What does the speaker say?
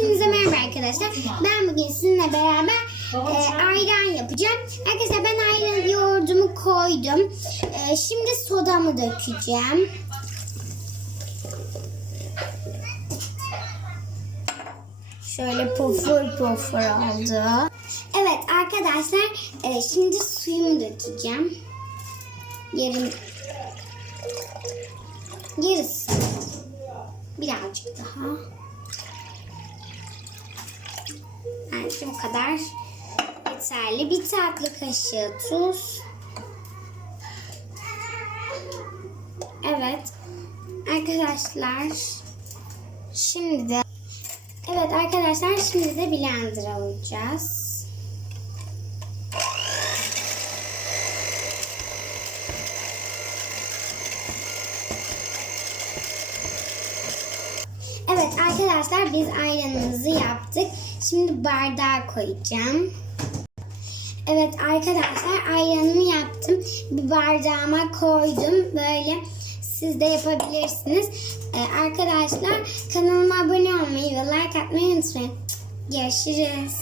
Hepinize merhaba arkadaşlar. Ben bugün sizinle beraber e, ayran yapacağım. Arkadaşlar ben ayran yoğurdumu koydum. E, şimdi sodamı dökeceğim. Şöyle pofur pofur oldu. Evet arkadaşlar e, şimdi suyumu dökeceğim. Yarım yarısı. Birazcık daha. Bence bu kadar yeterli. Bir tatlı kaşığı tuz. Evet. Arkadaşlar şimdi de Evet arkadaşlar şimdi de blender alacağız. Evet arkadaşlar biz ayranımızı yaptık. Şimdi bardağa koyacağım. Evet arkadaşlar ayranımı yaptım. Bir bardağıma koydum. Böyle siz de yapabilirsiniz. Ee, arkadaşlar kanalıma abone olmayı ve like atmayı unutmayın. Görüşürüz.